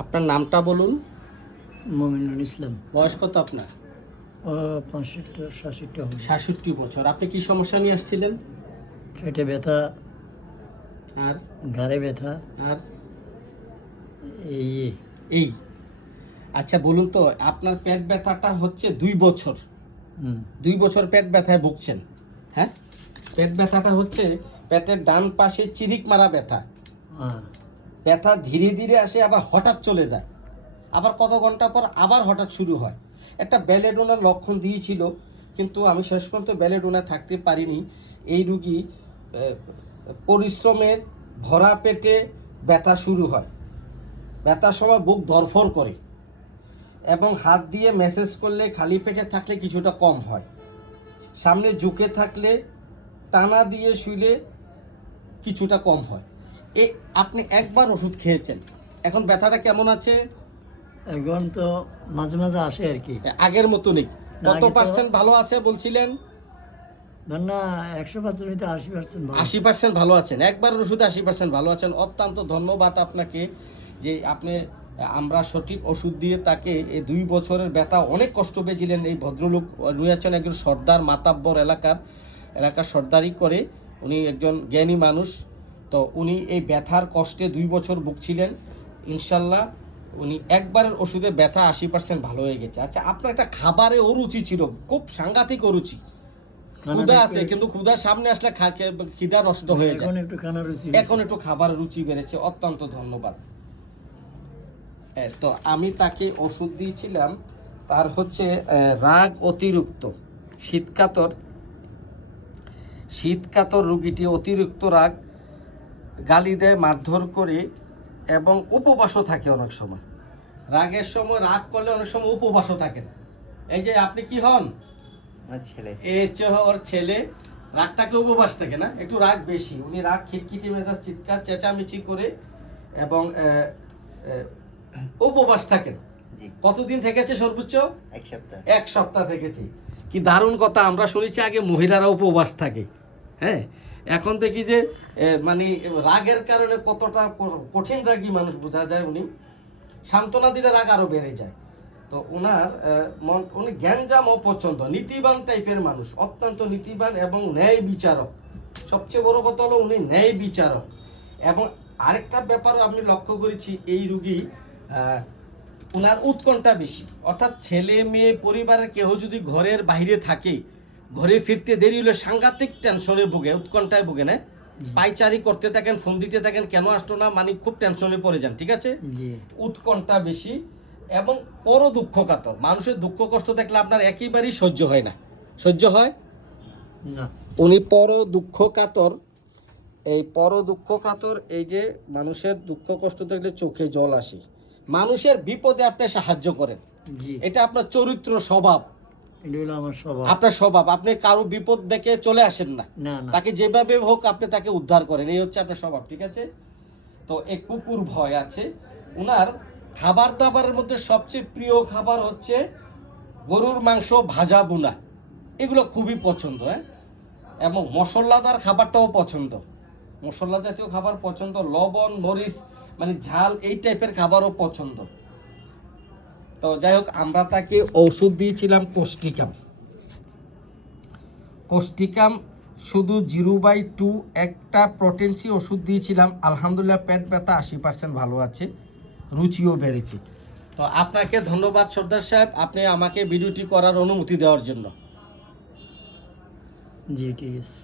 আপনার নামটা বলুন। মমিনুল ইসলাম। বয়স কত আপনার? 65-66 হবে। 66 বছর। আপনি কি সমস্যা নিয়ে আসছিলেন? পেটে ব্যথা, আর ঘাড়ে ব্যথা, আর এই এই আচ্ছা বলুন তো, আপনার পেট ব্যথাটা হচ্ছে 2 বছর, হুম 2 বছর পেট ব্যথায় ভুগছেন। হ্যাঁ, পেট ব্যথাটা হচ্ছে পেটের ডান পাশে চিরিক মারা ব্যথা। হ্যাঁ ব্যথা ধীরে ধীরে আসে, আবার হঠাৎ চলে যায়, আবার কত ঘন্টা পর আবার হঠাৎ শুরু হয়। একটা ব্যালেডোনার লক্ষণ দিয়েছিল, কিন্তু আমি শেষ পর্যন্ত ব্যালেডোনা থাকতে পারিনি। এই রুগী পরিশ্রমের ভরা পেটে ব্যথা শুরু হয়, ব্যথার সময় বুক ধরফর করে এবং হাত দিয়ে ম্যাসেজ করলে খালি পেটে থাকলে কিছুটা কম হয়, সামনে ঝুঁকে থাকলে টানা দিয়ে শুলে কিছুটা কম হয়। আপনি একবার ওষুধ খেয়েছেন, এখন ব্যথাটা কেমন আছে? এখন তো মাঝে মাঝে আসে আর কি। আগের মতো নেই। না, কত আগে তো- পার্সেন্ট ভালো আছে বলছিলেন? না 100% 80% ভালো। 80% ভালো আছেন, একবার ওষুধে 80% ভালো আছেন। অত্যন্ত ধন্যবাদ আপনাকে যে আপনি আমরা সঠিক ওষুধ দিয়ে তাকে এই 2 বছরের ব্যথা, অনেক কষ্ট পেয়েছিলেন। এই ভদ্রলোক উনি আছেন একজন সর্দার, মাতাব্বর এলাকার সর্দারি করে, উনি একজন জ্ঞানী মানুষ। তো উনি এই ব্যথার কষ্টে 2 বছর ভুগছিলেন। ইনশাল্লাহ উনি একবারের ওষুধে ব্যথা 80% ভালো হয়ে গেছে। আচ্ছা, আপনার একটা খাবারে অরুচি ছিল, খুব সাংঘাতিক অরুচি, ক্ষুধা আছে, কিন্তু ক্ষুধার সামনে আসলে খিদা নষ্ট হয়ে যায়। এখন একটু খানা রুচি এখন একটু খাবার রুচি বেড়েছে, অত্যন্ত ধন্যবাদ। তো আমি তাকে ওষুধ দিয়েছিলাম, তার হচ্ছে রাগ অতিরিক্ত, শীতকাতর রুগীটি অতিরিক্ত রাগ, গালি দেয়, মারধর করে এবং উপবাসও থাকে অনেক সময়। রাগের সময় রাগ করলে অনেক সময় উপবাসও থাকে না। এই যে আপনি কি হন? ছেলে এ হচ্ছে ওর ছেলে। রাগ থাকলে উপবাস থাকে না, একটু রাগ বেশি। উনি রাগ খিটখিটি মেজাজ, চিৎকার চেঁচামেচি করে এবং উপবাস থাকেন। কতদিন থেকেছে সর্বোচ্চ? 1 সপ্তাহ থেকেছে। কি দারুণ কথা, আমরা শুনেছি আগে মহিলারা উপবাস থাকে। হ্যাঁ, এখন দেখি যে মানে রাগের কারণে কতটা কঠিন রাগী মানুষ বোঝা যায়। উনি সান্ত্বনা দিলে রাগ আরো বেড়ে যায়। তো ওনার উনি জ্ঞানজাম অপছন্দ, নীতিবান টাইপের মানুষ, অত্যন্ত নীতিবান এবং ন্যায় বিচারক। সবচেয়ে বড় কথা হলো উনি ন্যায় বিচারক। এবং আরেকটা ব্যাপারও আমি লক্ষ্য করেছি, এই রুগী ওনার উৎকণ্ঠা বেশি, অর্থাৎ ছেলে মেয়ে পরিবারের কেউ যদি ঘরের বাইরে থাকে, ঘরে ফিরতে দেরি হলে সাংঘাতিক টেনশনে ভোগে, উৎকণ্ঠায় ভোগে না, পাইচারি করতে থাকেন, ফোন দিতে থাকেন, কেন আসতো না, মানে খুব টেনশনে পড়ে যান। ঠিক আছে, উৎকণ্ঠা বেশি এবং পর দুঃখ কাতর। মানুষের দুঃখ কষ্ট দেখলে আপনার একেবারেই সহ্য হয় না। সহ্য হয় না, উনি পর দুঃখ কাতর। এই পর দুঃখ কাতর, এই যে মানুষের দুঃখ কষ্ট দেখলে চোখে জল আসে, মানুষের বিপদে আপনি সাহায্য করেন, এটা আপনার চরিত্র, স্বভাব। এটা হলো আমার স্বভাব। আপনার স্বভাব, আপনি কারো বিপদ দেখে চলে আসেন না, না না, তাকে যেভাবে হোক আপনি তাকে উদ্ধার করেন, এই হচ্ছে আপনার স্বভাব। ঠিক আছে, তো এক কুকুর ভয় আছে। উনার খাবার দাবারের মধ্যে সবচেয়ে প্রিয় খাবার হচ্ছে গরুর মাংস, ভাজা বুনা, এগুলো খুবই পছন্দ। হ্যাঁ, এবং মশলাদার খাবারটাও পছন্দ, মশলা জাতীয় খাবার পছন্দ, লবণ মরিচ মানে ঝাল এই টাইপের খাবারও পছন্দ। তো যাই হোক, আমরা তাকে ওষুধ দিয়েছিলাম কোস্টিকাম শুধু 0/2 একটা প্রোটেনসি ওষুধ দিয়েছিলাম। আলহামদুলিল্লাহ পেট ব্যথা 80% ভালো আছে, রুচিও বেড়েছে। তো আপনাকে ধন্যবাদ সর্দার সাহেব, আপনি আমাকে ভিডিওটি করার অনুমতি দেওয়ার জন্য। জি ঠিক আছে।